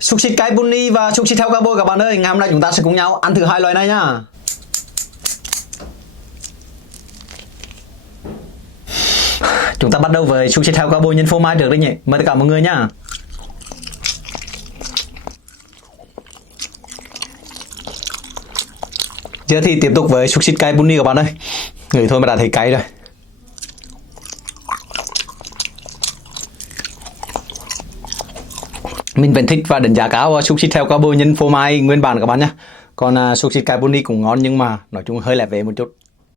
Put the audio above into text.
Xúc xích cái bunny và xúc xích heo cao bôi các bạn ơi. Ngày hôm nay chúng ta sẽ cùng nhau ăn thử hai loại này nhá. Chúng ta bắt đầu với xúc xích heo cao bôi nhân phô mai được đấy nhỉ. Mời tất cả mọi người nhá. Giờ thì tiếp tục với xúc xích cay bunny các bạn ơi. Ngửi thôi mà đã thấy cay rồi. Mình vẫn thích và đánh giá cao xúc xích heo cao bôi nhân phô mai nguyên bản các bạn nhé. Còn xúc xích cay bunny cũng ngon nhưng mà nói chung hơi lẻ về một chút.